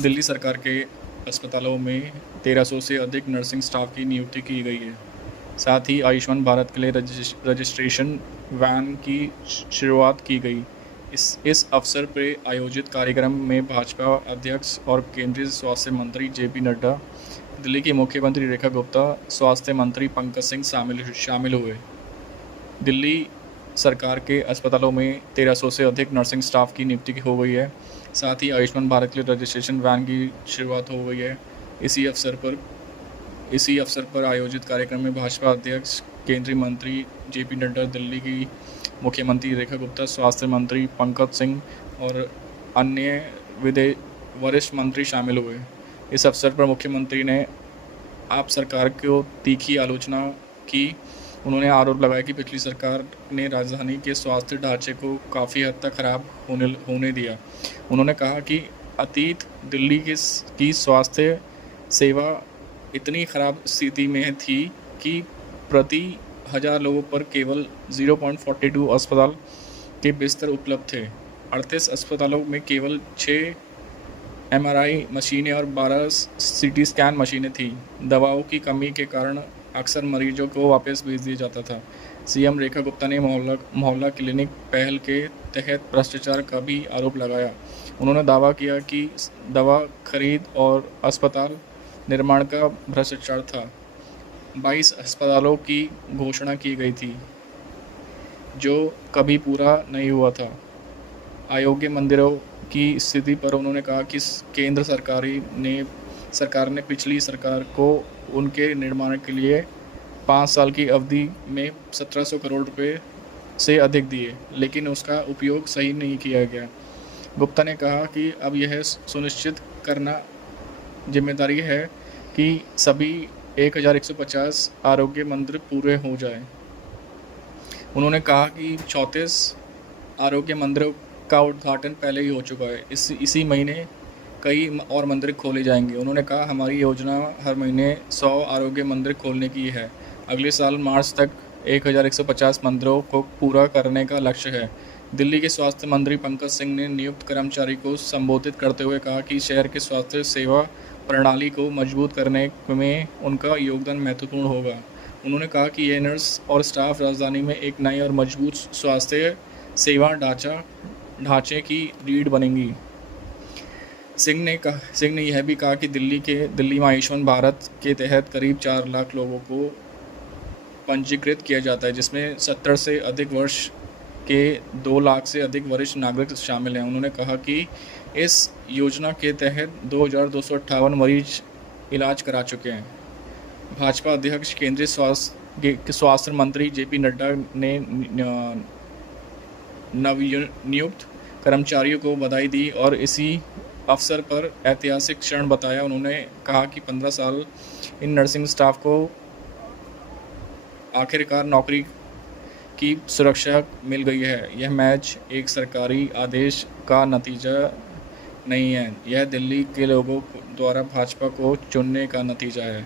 दिल्ली सरकार के अस्पतालों में 1300 से अधिक नर्सिंग स्टाफ की नियुक्ति की गई है। साथ ही आयुष्मान भारत के लिए रजिस्ट्रेशन वैन की शुरुआत की गई। इस अवसर पर आयोजित कार्यक्रम में भाजपा अध्यक्ष और केंद्रीय स्वास्थ्य मंत्री जेपी नड्डा, दिल्ली की मुख्यमंत्री रेखा गुप्ता, स्वास्थ्य मंत्री पंकज सिंह शामिल हुए। दिल्ली सरकार के अस्पतालों में 1300 से अधिक नर्सिंग स्टाफ की नियुक्ति हो गई है। साथ ही आयुष्मान भारत के लिए रजिस्ट्रेशन वैन की शुरुआत हो गई है। इसी अवसर पर आयोजित कार्यक्रम में भाजपा अध्यक्ष, केंद्रीय मंत्री जेपी नड्डा, दिल्ली की मुख्यमंत्री रेखा गुप्ता, स्वास्थ्य मंत्री पंकज सिंह और अन्य वरिष्ठ मंत्री शामिल हुए। इस अवसर पर मुख्यमंत्री ने आप सरकार को तीखी आलोचना की। उन्होंने आरोप लगाया कि पिछली सरकार ने राजधानी के स्वास्थ्य ढांचे को काफ़ी हद तक खराब होने दिया। उन्होंने कहा कि अतीत दिल्ली की स्वास्थ्य सेवा इतनी खराब स्थिति में थी कि प्रति 1000 लोगों पर केवल 0.42 अस्पताल के बिस्तर उपलब्ध थे। 38 अस्पतालों में केवल 6 MRI मशीनें और 12 CT स्कैन मशीनें थीं। दवाओं की कमी के कारण अक्सर मरीजों को वापस भेज दिया जाता था। सीएम रेखा गुप्ता ने मोहल्ला क्लिनिक पहल के तहत भ्रष्टाचार का भी आरोप लगाया। उन्होंने दावा किया कि दवा खरीद और अस्पताल निर्माण का भ्रष्टाचार था। 22 अस्पतालों की घोषणा की गई थी, जो कभी पूरा नहीं हुआ था। अयोग्य मंदिरों की स्थिति पर उन्होंने कहा कि केंद्र सरकार ने पिछली सरकार को उनके निर्माण के लिए 5 साल की अवधि में 1700 करोड़ रुपए से अधिक दिए, लेकिन उसका उपयोग सही नहीं किया गया। गुप्ता ने कहा कि अब यह सुनिश्चित करना जिम्मेदारी है कि सभी 1150 आरोग्य मंदिर पूरे हो जाएं। उन्होंने कहा कि 34 आरोग्य मंदिरों का उद्घाटन पहले ही हो चुका है। इसी महीने कई और मंदिर खोले जाएंगे। उन्होंने कहा, हमारी योजना हर महीने 100 आरोग्य मंदिर खोलने की है। अगले साल मार्च तक 1150 मंदिरों को पूरा करने का लक्ष्य है। दिल्ली के स्वास्थ्य मंत्री पंकज सिंह ने नियुक्त कर्मचारी को संबोधित करते हुए कहा कि शहर के स्वास्थ्य सेवा प्रणाली को मजबूत करने में उनका योगदान महत्वपूर्ण होगा। उन्होंने कहा कि ये नर्स और स्टाफ राजधानी में एक नई और मजबूत स्वास्थ्य सेवा ढांचे की रीढ़ बनेंगी। सिंह ने यह भी कहा कि दिल्ली में आयुष्मान भारत के तहत करीब 4 लाख लोगों को पंजीकृत किया जाता है, जिसमें 70 से अधिक वर्ष के 2 लाख से अधिक वरिष्ठ नागरिक शामिल हैं। उन्होंने कहा कि इस योजना के तहत 2258 मरीज इलाज करा चुके हैं। भाजपा अध्यक्ष, केंद्रीय स्वास्थ्य मंत्री जेपी नड्डा ने नवनियुक्त कर्मचारियों को बधाई दी और इसी अवसर पर ऐतिहासिक क्षण बताया। उन्होंने कहा कि 15 साल इन नर्सिंग स्टाफ को आखिरकार नौकरी की सुरक्षा मिल गई है। यह मैच एक सरकारी आदेश का नतीजा नहीं है, यह दिल्ली के लोगों द्वारा भाजपा को चुनने का नतीजा है।